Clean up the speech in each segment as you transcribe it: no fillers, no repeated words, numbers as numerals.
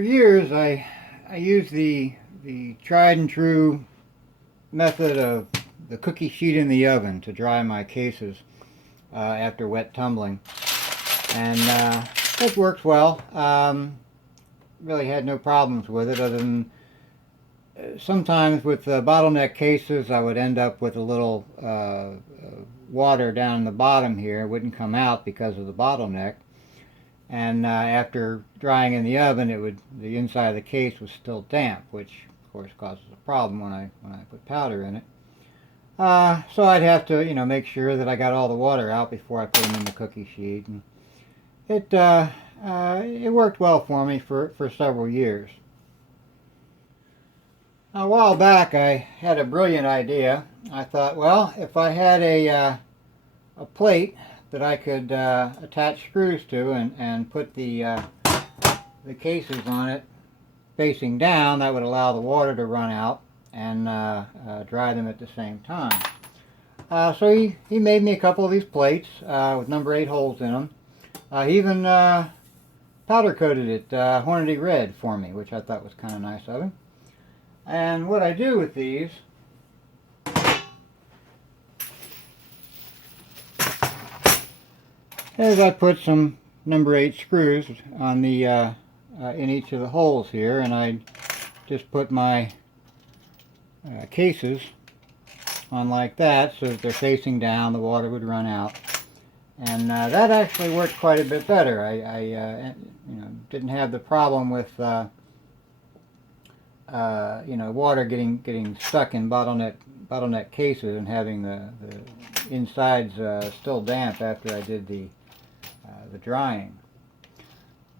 For years, I used the tried and true method of the cookie sheet in the oven to dry my cases after wet tumbling, and it works well. Really had no problems with it, other than sometimes with bottleneck cases I would end up with a little water down in the bottom here. It wouldn't come out because of the bottleneck, and after drying in the oven, the inside of the case was still damp, which of course causes a problem when I put powder in it. So I'd have to, make sure that I got all the water out before I put them in the cookie sheet. And it worked well for me for several years. Now, a while back, I had a brilliant idea. I thought, well, if I had a plate that I could attach screws to and put the cases on it facing down, that would allow the water to run out and dry them at the same time. So he made me a couple of these plates with number 8 holes in them. He even powder coated it Hornady red for me, which I thought was kind of nice of him. And what I do with these is I put some number 8 screws on the in each of the holes here, and I just put my cases on like that so that they're facing down, the water would run out. And that actually worked quite a bit better. I didn't have the problem with water getting stuck in bottleneck cases and having the insides still damp after I did the drying.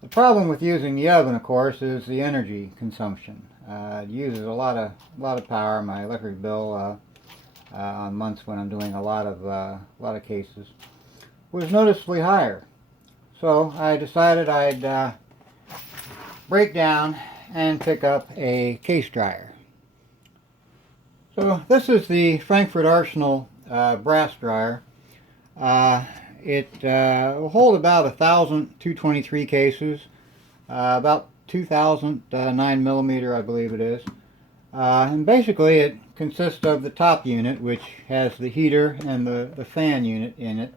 The problem with using the oven, of course, is the energy consumption. It uses a lot of power. My electric bill on months when I'm doing a lot of cases was noticeably higher. So I decided I'd break down and pick up a case dryer. So this is the Frankford Arsenal brass dryer. It will hold about 1,223 cases, about 2,000 9mm, I believe it is. And basically it consists of the top unit, which has the heater and the fan unit in it.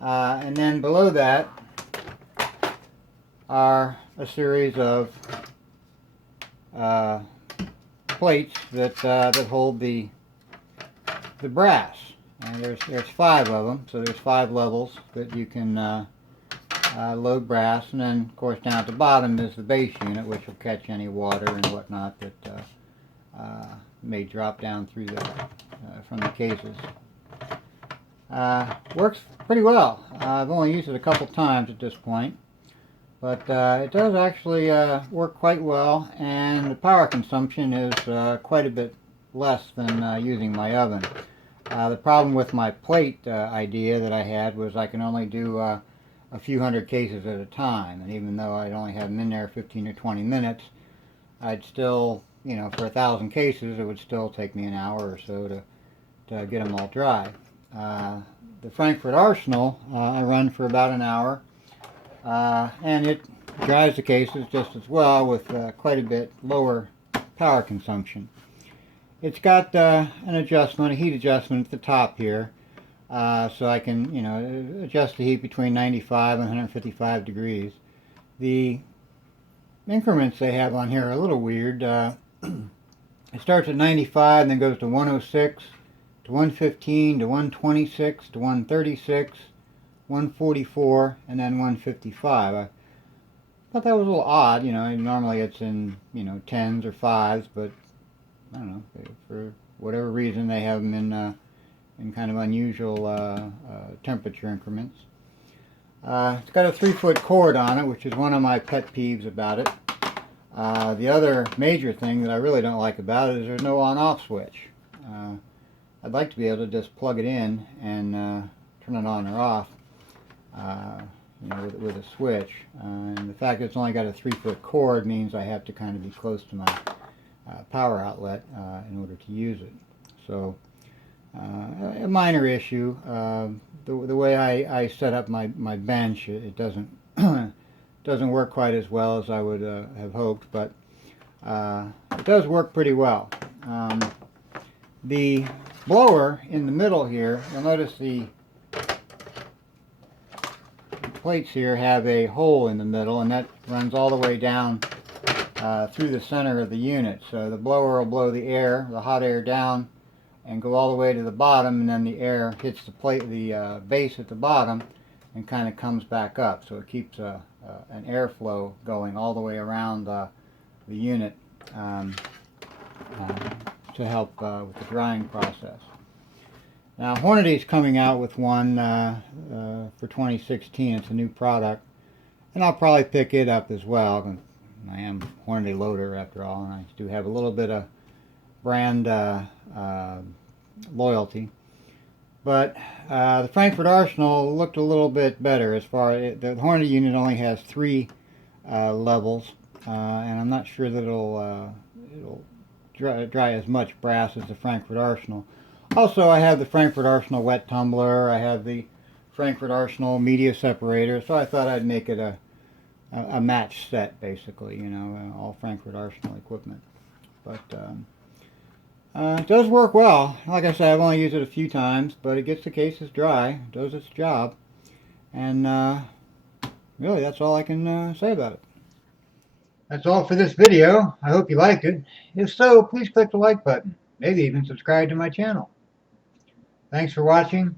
And then below that are a series of plates that hold the brass. And there's 5 of them, so there's 5 levels that you can load brass. And then, of course, down at the bottom is the base unit, which will catch any water and whatnot that may drop down through from the cases. Works pretty well. I've only used it a couple times at this point, but it does actually work quite well, and the power consumption is quite a bit less than using my oven. The problem with my plate idea that I had was I can only do a few hundred cases at a time, and even though I'd only have them in there 15 or 20 minutes, I'd still, for 1,000 cases, it would still take me an hour or so to get them all dry. The Frankfurt Arsenal I run for about an hour, and it dries the cases just as well with quite a bit lower power consumption. It's got an adjustment, a heat adjustment at the top here, so I can adjust the heat between 95 and 155 degrees. The increments they have on here are a little weird. It starts at 95 and then goes to 106, to 115, to 126, to 136, 144, and then 155. I thought that was a little odd. Normally it's in 10s or 5s, but I don't know, for whatever reason they have them in kind of unusual temperature increments. It's got a 3-foot cord on it, which is one of my pet peeves about it. The other major thing that I really don't like about it is there's no on-off switch. I'd like to be able to just plug it in and turn it on or off with a switch. And the fact that it's only got a 3-foot cord means I have to kind of be close to my power outlet in order to use it. So a minor issue. The way I set up my bench, it doesn't doesn't work quite as well as I would have hoped, but it does work pretty well. The blower in the middle here, you'll notice the plates here have a hole in the middle, and that runs all the way down through the center of the unit. So the blower will blow the air, the hot air, down and go all the way to the bottom, and then the air hits the plate, the base at the bottom, and kind of comes back up. So it keeps an airflow going all the way around the unit to help with the drying process. Now Hornady's coming out with one for 2016. It's a new product, and I'll probably pick it up as well. I am Hornady loader after all, and I do have a little bit of brand loyalty. But the Frankford Arsenal looked a little bit better. As far as the Hornady unit only has 3 levels, and I'm not sure that it'll dry as much brass as the Frankford Arsenal. Also, I have the Frankford Arsenal wet tumbler. I have the Frankford Arsenal media separator, so I thought I'd make it a match set, basically, you know, all Frankford Arsenal equipment. But it does work well. Like I said, I've only used it a few times, but it gets the cases dry, does its job, and really that's all I can say about it. That's all for this video. I hope you liked it. If so, please click the like button. Maybe even subscribe to my channel. Thanks for watching,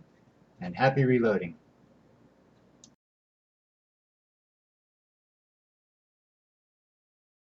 and happy reloading.